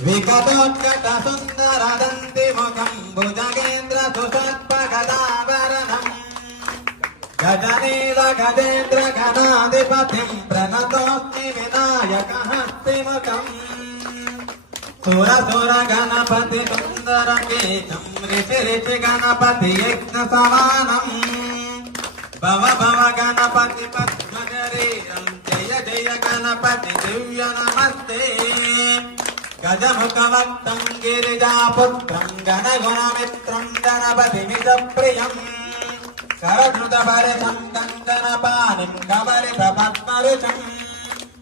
వికటోత్కట సుందరదంతి ముఖం భుజగేంద్ర సుషత్పగదాభరణం. గజనీల గజేంద్ర గణాధిపతిం ప్రణతోస్మి వినాయక హస్తిముఖం సుర సుర గణపతి సుందర కేశం రిషి రిషి గణపతి యజ్ఞ సమానం. భవ భవ గణపతి గజముఖమత్తం గిరిజాపుత్రం గణగుణమిత్రం గణపతిమిత ప్రియం కరధృత భరితం కందనపానిం కమలిత పద్మరుచం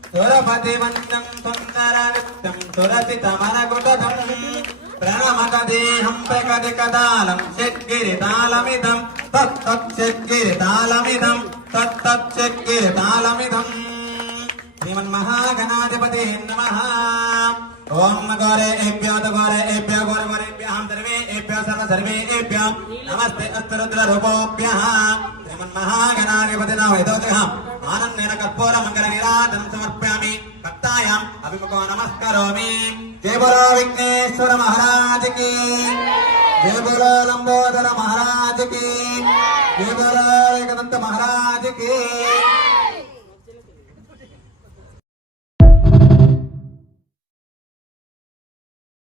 సురపతి వందం సుందర నిత్యం సురసిత మనకుటం ప్రణమత దేహం ప్రకటి కదాలం షడ్గిరి తాళమిదం తత్తత్ షడ్గిరి తాళమిదం తత్తత్ షడ్గిరి తాళమిదం శ్రీమన్మహాగణాధిపతి నమః. ఓం గౌరే ఏభ్యో గౌరే ఏభ్యో గౌర గౌరేభ్యాం సర్వే ఏభ్యో సర్వ సర్వే ఏభ్యో నమస్తే అస్తరుద్ర రూపోభ్య శ్రీమన్మహాగణాధిపతి నమోదోహం ఆనందేన కర్పూర మంగళ నిరాధనం సమర్పయామి భక్తాయాం అభిముఖో నమస్కరోమి జయ విఘ్నేశ్వర మహారాజ్కి జయ లంబోదర మహారాజ్కి జయ ఏకదంత మహారాజ్కి